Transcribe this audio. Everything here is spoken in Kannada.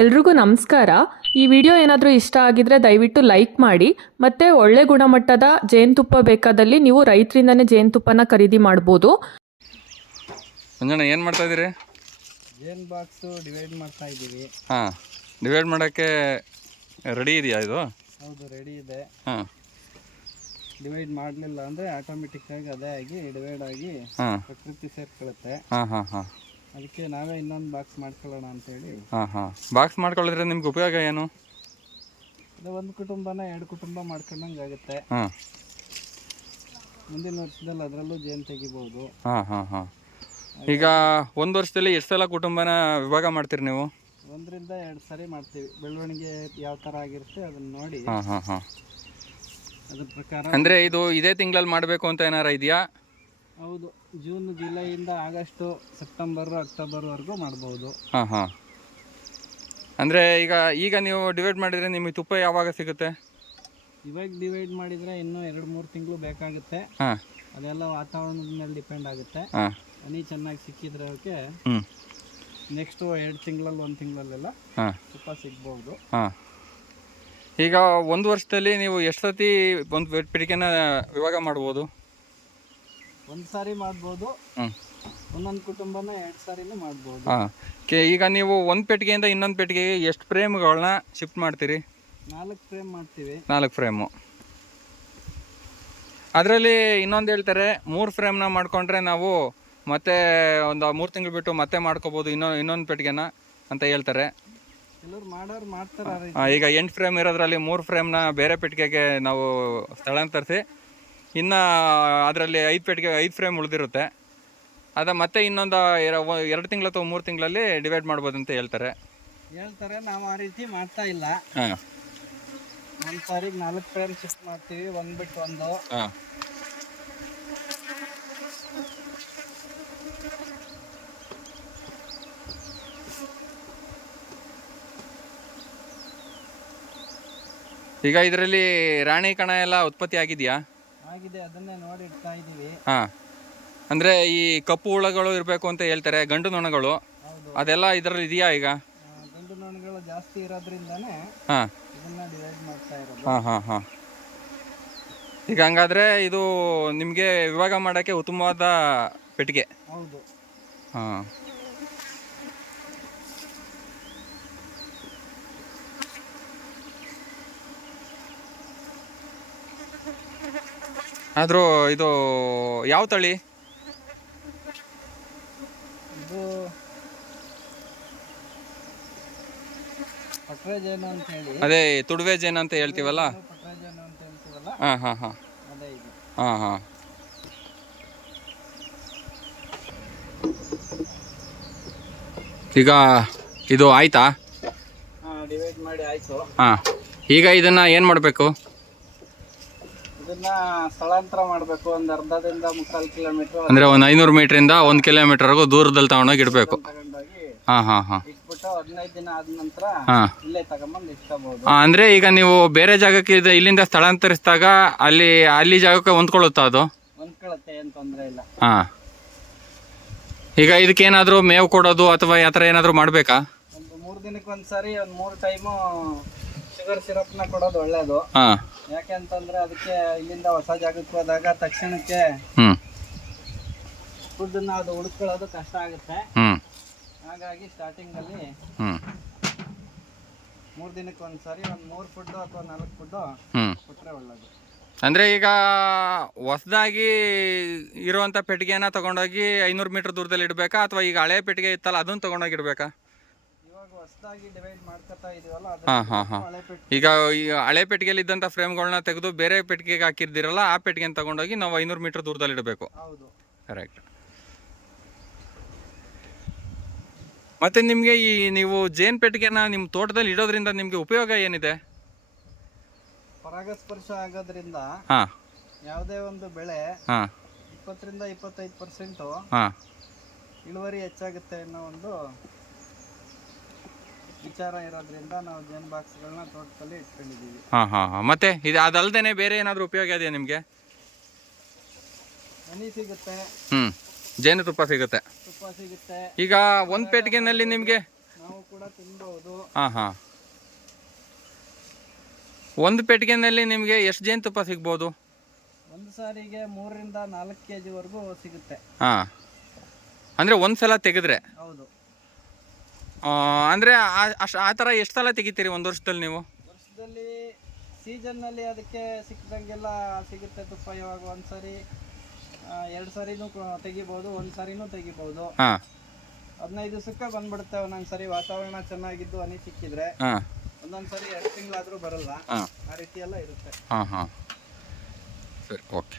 ಎಲ್ರಿಗೂ ನಮಸ್ಕಾರ. ಈ ವಿಡಿಯೋ ಏನಾದರೂ ಇಷ್ಟ ಆಗಿದ್ರೆ ದಯವಿಟ್ಟು ಲೈಕ್ ಮಾಡಿ. ಮತ್ತೆ ಒಳ್ಳೆ ಗುಣಮಟ್ಟದ ಜೇನುತುಪ್ಪ ಬೇಕಾದಲ್ಲಿ ನೀವು ರೈತರಿಂದನೇ ಜೇನುತುಪ್ಪನ ಖರೀದಿ ಮಾಡ್ಬೋದು. ಮಂಜಣ್ಣ ಏನು ಮಾಡ್ತಾ ಇದ್ದೀರಿ? ಜೇನು ಬಾಕ್ಸು ಡಿವೈಡ್ ಮಾಡ್ತಾ ಇದ್ದೀವಿ. ಹಾಂ, ಡಿವೈಡ್ ಮಾಡೋಕ್ಕೆ ರೆಡಿ ಇದೆಯಾ ಇದು? ಹೌದು, ರೆಡಿ ಇದೆ. ಹಾಂ, ಡಿವೈಡ್ ಮಾಡಲಿಲ್ಲ ಅಂದರೆ ಆಟೋಮೆಟಿಕ್ಕಾಗಿ ಅದೇ ಆಗಿ ಡಿವೈಡ್ ಆಗಿ ಹಾಂ ಪ್ರಕೃತಿ ಸೇರ್ಕೊಳ್ಳುತ್ತೆ. ಹಾಂ ಹಾಂ ಹಾಂ ಅದಕ್ಕೆ ನಾವೇ ಇನ್ನೊಂದು ಬಾಕ್ಸ್ ಮಾಡ್ಕೊಳ್ಳೋಣ ಅಂತೇಳಿ. ಹಾಂ ಹಾಂ ಬಾಕ್ಸ್ ಮಾಡ್ಕೊಳ್ಳಿದ್ರೆ ನಿಮ್ಗೆ ಉಪಯೋಗ ಏನು? ಅದು ಒಂದು ಕುಟುಂಬನ ಎರಡು ಕುಟುಂಬ ಮಾಡ್ಕೊಂಡಂಗೆ ಆಗುತ್ತೆ. ಹಾಂ, ಮುಂದಿನ ವರ್ಷದಲ್ಲಿ ಅದರಲ್ಲೂ ಜೇನು ತೆಗಿಬೋದು. ಹಾಂ ಹಾಂ ಹಾಂ ಈಗ ಒಂದು ವರ್ಷದಲ್ಲಿ ಎಷ್ಟು ಸಲ ಕುಟುಂಬನ ವಿಭಾಗ ಮಾಡ್ತೀರಿ ನೀವು? 1 ರಿಂದ 2 ಸರಿ ಮಾಡ್ತೀವಿ. ಬೆಳವಣಿಗೆ ಯಾವ ಥರ ಆಗಿರುತ್ತೆ ಅದನ್ನು ನೋಡಿ ಹಾಂ ಹಾಂ ಹಾಂ ಅದ್ರ ಪ್ರಕಾರ. ಅಂದರೆ ಇದು ಇದೇ ತಿಂಗಳಲ್ಲಿ ಮಾಡಬೇಕು ಅಂತ ಏನಾರ ಇದೆಯಾ? ಹೌದು, ಜೂನ್ ಜುಲೈಯಿಂದ ಆಗಸ್ಟು ಸೆಪ್ಟೆಂಬರು ಅಕ್ಟೋಬರ್ವರೆಗೂ ಮಾಡ್ಬೋದು. ಹಾಂ ಹಾಂ ಅಂದರೆ ಈಗ ನೀವು ಡಿವೈಡ್ ಮಾಡಿದರೆ ನಿಮಗೆ ತುಪ್ಪ ಯಾವಾಗ ಸಿಗುತ್ತೆ? ಇವಾಗ ಡಿವೈಡ್ ಮಾಡಿದರೆ ಇನ್ನೂ 2-3 ತಿಂಗಳು ಬೇಕಾಗುತ್ತೆ. ಹಾಂ, ಅದೆಲ್ಲ ವಾತಾವರಣದ ಮೇಲೆ ಡಿಪೆಂಡ್ ಆಗುತ್ತೆ. ಹಾಂ, ಹನಿ ಚೆನ್ನಾಗಿ ಸಿಕ್ಕಿದ್ರೆ ಅವಕ್ಕೆ ಹ್ಞೂ, ನೆಕ್ಸ್ಟು 2 ತಿಂಗಳಲ್ಲಿ 1 ತಿಂಗಳಲ್ಲೆಲ್ಲ ಹಾಂ ತುಪ್ಪ ಸಿಗ್ಬೋದು. ಹಾಂ ಈಗ ಒಂದು ವರ್ಷದಲ್ಲಿ ನೀವು ಎಷ್ಟು ಸತಿ ಒಂದು ಪೆಟ್ಟಿಗೆನ ವಿಭಾಗ ಮಾಡ್ಬೋದು? ಒಂದು ಸಾರಿ ಮಾಡ್ಬೋದು, ಹ್ಞೂ, ಒಂದೊಂದು ಕುಟುಂಬನ 2 ಸಾರಿನೂ ಮಾಡ್ಬೋದು. ಹಾಂ ಈಗ ನೀವು ಒಂದು ಪೆಟ್ಟಿಗೆಯಿಂದ ಇನ್ನೊಂದು ಪೆಟ್ಟಿಗೆಗೆ ಎಷ್ಟು ಫ್ರೇಮ್ಗಳನ್ನ ಶಿಫ್ಟ್ ಮಾಡ್ತೀರಿ? 4 ಫ್ರೇಮ್ ಮಾಡ್ತೀವಿ. 4 ಫ್ರೇಮು. ಅದರಲ್ಲಿ ಇನ್ನೊಂದು ಹೇಳ್ತಾರೆ 3 ಫ್ರೇಮ್ನ ಮಾಡಿಕೊಂಡ್ರೆ ನಾವು ಮತ್ತೆ ಒಂದು 3 ತಿಂಗಳು ಬಿಟ್ಟು ಮತ್ತೆ ಮಾಡ್ಕೋಬೋದು ಇನ್ನೊಂದು ಪೆಟ್ಟಿಗೆನ ಅಂತ ಹೇಳ್ತಾರೆ. ಕೆಲವ್ರು ಮಾಡೋರು ಮಾಡ್ತಾರೆ. ಈಗ 8 ಫ್ರೇಮ್ ಇರೋದ್ರಲ್ಲಿ 3 ಫ್ರೇಮ್ನ ಬೇರೆ ಪೆಟ್ಟಿಗೆಗೆ ನಾವು ಸ್ಥಳಾಂತರಿಸಿ ಇನ್ನು ಅದರಲ್ಲಿ 5 ಫ್ರೇಮ್ ಉಳಿದಿರುತ್ತೆ. ಮತ್ತೆ ಇನ್ನೊಂದು 2 ತಿಂಗಳು ಅಥವಾ 3 ತಿಂಗಳಲ್ಲಿ ಡಿವೈಡ್ ಮಾಡ್ಬೋದು ಅಂತ ಹೇಳ್ತಾರೆ. ನಾವು ಆ ರೀತಿ ಮಾಡ್ತಾ ಇಲ್ಲ. ಹಾಂ, ಒಂದು ಸಾರಿಗೆ 4 ಫ್ರೇಮ್ ಶಿಫ್ಟ್ ಮಾಡ್ತೀವಿ, ಒಂದು ಬಿಟ್ಟು ಒಂದು. ಹಾಂ, ಈಗ ಇದರಲ್ಲಿ ರಾಣಿ ಕಣ ಎಲ್ಲ ಉತ್ಪತ್ತಿ ಆಗಿದೆಯಾ? ಆಗಿದೆ, ಅದನ್ನೇ ನೋಡಿ ಇಡ್ತಾ ಇದ್ದೀವಿ. ಹಾಂ, ಅಂದರೆ ಈ ಕಪ್ಪು ಹುಳಗಳು ಇರಬೇಕು ಅಂತ ಹೇಳ್ತಾರೆ, ಗಂಡು ನೊಣಗಳು. ಹೌದು, ಅದೆಲ್ಲ ಇದರಲ್ಲಿ ಇದೆಯಾ ಈಗ? ಗಂಡು ನೊಣಗಳು ಜಾಸ್ತಿ ಇರೋದ್ರಿಂದನೇ ಹಾಂ ಇದನ್ನ ಡಿವೈಡ್ ಮಾಡ್ತಾ ಇರೋದು. ಹಾಂ ಹಾಂ ಹಾಂ ಈಗ ಹಂಗಾದರೆ ಇದು ನಿಮಗೆ ವಿಭಾಗ ಮಾಡೋಕ್ಕೆ ಉತ್ತಮವಾದ ಪೆಟ್ಟಿಗೆ. ಹೌದು. ಹಾಂ, ಆದರೂ ಇದು ಯಾವ ತಳಿ? ಇದು ಪಟ್ರೆ ಜೇನು ಅಂತ ಹೇಳಿ. ಅದೇ ತುಡುವೆ ಜೇನು ಅಂತ ಹೇಳ್ತೀವಲ್ಲ? ಪಟ್ರೆ ಜೇನು ಅಂತ ಹೇಳ್ತೀವಲ್ಲ, ಹಾಂ ಹಾಂ ಹಾಂ ಅದೇ ಇದು. ಹಾಂ ಹಾಂ ಈಗ ಇದು ಆಯ್ತಾ? ಡಿವೈಡ್ ಮಾಡಿ ಆಯಿತು. ಹಾಂ, ಈಗ ಇದನ್ನು ಏನು ಮಾಡಬೇಕು? ಇದನ್ನ ಸ್ಥಳಾಂತರ ಮಾಡಬೇಕು. ಒಂದು ಅರ್ಧದಿಂದ 3/4 ಕಿಲೋಮೀಟರ್, ಅಂದರೆ ಒಂದು 500 ಮೀಟ್ರಿಂದ 1 ಕಿಲೋಮೀಟರ್ವರೆಗೂ ದೂರದಲ್ಲಿ ತಗೊಂಡೋಗಿ ಇಡಬೇಕು. ತಗೊಂಡೋಗಿ ಹಾಂ ಹಾಂ ಹಾಂ ಇಟ್ಬಿಟ್ಟು 15 ದಿನ ಆದ ನಂತರ ಹಾಂ ಇಲ್ಲೇ ತಗೊಂಬಂದು ಇಟ್ಕೋಬಹುದು. ಅಂದರೆ ಈಗ ನೀವು ಬೇರೆ ಜಾಗಕ್ಕೆ ಇಲ್ಲಿಂದ ಸ್ಥಳಾಂತರಿಸಿದಾಗ ಅಲ್ಲಿ ಜಾಗಕ್ಕೆ ಹೊಂದ್ಕೊಳ್ಳುತ್ತಾ ಅದು? ಹೊಂದ್ಕೊಳ್ಳುತ್ತೆ, ಏನು ತೊಂದರೆ ಇಲ್ಲ. ಹಾಂ, ಈಗ ಇದಕ್ಕೇನಾದರೂ ಮೇವು ಕೊಡೋದು ಅಥವಾ ಆ ಥರ ಏನಾದರೂ ಮಾಡಬೇಕಾ? ಒಂದು 3 ದಿನಕ್ಕೆ ಒಂದ್ಸಾರಿ ಒಂದು 3 ಟೈಮು ಶುಗರ್ ಸಿರಪ್ನ ಕೊಡೋದು ಒಳ್ಳೇದು. ಹಾಂ, ಯಾಕೆಂತಂದ್ರೆ ಅದಕ್ಕೆ ಇಲ್ಲಿಂದ ಹೊಸ ಜಾಗಕ್ಕೆ ಹೋದಾಗ ತಕ್ಷಣಕ್ಕೆ ಹ್ಞೂ ಫುಡ್ಡನ್ನ ಅದು ಉಳ್ಕೊಳ್ಳೋದು ಕಷ್ಟ ಆಗುತ್ತೆ. ಹ್ಞೂ ಹಾಗಾಗಿ ಸ್ಟಾರ್ಟಿಂಗಲ್ಲಿ ಹ್ಞೂ 3 ದಿನಕ್ಕೆ ಒಂದ್ಸಾರಿ ಒಂದು 3 ಫುಡ್ಡು ಅಥವಾ 4 ಫುಡ್ಡು ಹ್ಞೂ ಕೊಟ್ಟರೆ ಒಳ್ಳೇದು. ಅಂದರೆ ಈಗ ಹೊಸದಾಗಿ ಇರುವಂಥ ಪೆಟ್ಟಿಗೆನ ತೊಗೊಂಡೋಗಿ 500 ಮೀಟ್ರ್ ದೂರದಲ್ಲಿ ಇಡಬೇಕಾ ಅಥವಾ ಈಗ ಹಳೆ ಪೆಟ್ಟಿಗೆ ಇತ್ತಲ್ಲ ಅದನ್ನು ತೊಗೊಂಡೋಗಿ ಇಡಬೇಕಾ? ಇವಾಗ ಹೊಸದಾಗಿ ಡಿವೈಡ್ ಮಾಡ್ಕೊತಾ ಇದೀವಲ್ಲ, ಹಾಂ ಹಾಂ ಹಾಂ ಹಳೆ ಪೆಟ್ಟಿಗೆ ಈಗ ಹಳೆ ಪೆಟ್ಟಿಗೆಯಲ್ಲಿ ಇದ್ದಂಥ ಫ್ರೇಮ್ಗಳನ್ನ ತೆಗೆದು ಬೇರೆ ಪೆಟ್ಟಿಗೆಗೆ ಹಾಕಿರ್ದಿರಲ್ಲ ಆ ಪೆಟ್ಟಿಗೆನ ತೊಗೊಂಡೋಗಿ ನಾವು 500 ಮೀಟ್ರ್ ದೂರದಲ್ಲಿ ಇಡಬೇಕು. ಹೌದು. ಕರೆಕ್ಟ್. ಮತ್ತು ನಿಮಗೆ ನೀವು ಜೇನು ಪೆಟ್ಟಿಗೆನ ನಿಮ್ಮ ತೋಟದಲ್ಲಿ ಇಡೋದ್ರಿಂದ ನಿಮಗೆ ಉಪಯೋಗ ಏನಿದೆ? ಪರಾಗಸ್ಪರ್ಶ ಆಗೋದ್ರಿಂದ ಹಾಂ ಯಾವುದೇ ಒಂದು ಬೆಳೆ ಹಾಂ 20 ರಿಂದ 25% ಹಾಂ ಇಳುವರಿ ಹೆಚ್ಚಾಗುತ್ತೆ ಅನ್ನೋ ಒಂದು ವಿಚಾರ ಇರೋದ್ರಿಂದ ನಾವು ಜೇನು ಬಾಕ್ಸ್ಗಳನ್ನ ತೋಟದಲ್ಲಿ ಇಟ್ಕೊಂಡಿದ್ದೀವಿ. ಹಾಂ ಹಾಂ ಹಾಂ ಮತ್ತು ಅದಲ್ಲದೆ ಬೇರೆ ಏನಾದರೂ ಉಪಯೋಗ ಇದೆಯಾ ನಿಮಗೆ? ಹನಿ ಸಿಗುತ್ತೆ, ಜೇನುತುಪ್ಪ ಸಿಗುತ್ತೆ. ತುಪ್ಪ ಸಿಗುತ್ತೆ. ಈಗ ಒಂದು ಪೆಟ್ಟಿಗೆನಲ್ಲಿ ನಿಮಗೆ ನಾವು ಕೂಡ ತಿನ್ಬಹುದು. ಹಾಂ ಹಾಂ. ಒಂದು ಪೆಟ್ಟಿಗೆನಲ್ಲಿ ನಿಮಗೆ ಎಷ್ಟು ಜೇನುತುಪ್ಪ ಸಿಗ್ಬೋದು? ಒಂದು ಸಾರಿಗೆ 3 ರಿಂದ 4 kg ವರೆಗೂ ಸಿಗುತ್ತೆ. ಹಾಂ, ಅಂದರೆ ಒಂದು ಸಲ ತೆಗೆದ್ರೆ? ಹೌದು. ಅಂದರೆ ಆ ಥರ ಎಷ್ಟು ಸಲ ತೆಗಿತೀರಿ ಒಂದು ವರ್ಷದಲ್ಲಿ ನೀವು? ವರ್ಷದಲ್ಲಿ ಸೀಸನ್ನಲ್ಲಿ ಅದಕ್ಕೆ ಸಿಕ್ಕದಂಗೆಲ್ಲ ಸಿಗುತ್ತೆ ತುಪ್ಪ. ಇವಾಗ ಒಂದು ಸಾರಿ 2 ಸಾರಿನೂ ತೆಗಿಬೋದು, 1 ಸಾರಿನೂ ತೆಗಿಬೋದು. ಹಾಂ, 15 ದಿವಸಕ್ಕೆ ಬಂದ್ಬಿಡುತ್ತೆ. ಒಂದೊಂದು ಸರಿ ವಾತಾವರಣ ಚೆನ್ನಾಗಿದ್ದು ಹನಿ ಸಿಕ್ಕಿದ್ರೆ ಹಾಂ, ಒಂದೊಂದು ಸರಿ 2 ತಿಂಗಳಾದರೂ ಬರಲ್ಲ. ಹಾಂ, ಆ ರೀತಿ ಎಲ್ಲ ಇರುತ್ತೆ. ಹಾಂ ಹಾಂ, ಸರಿ, ಓಕೆ.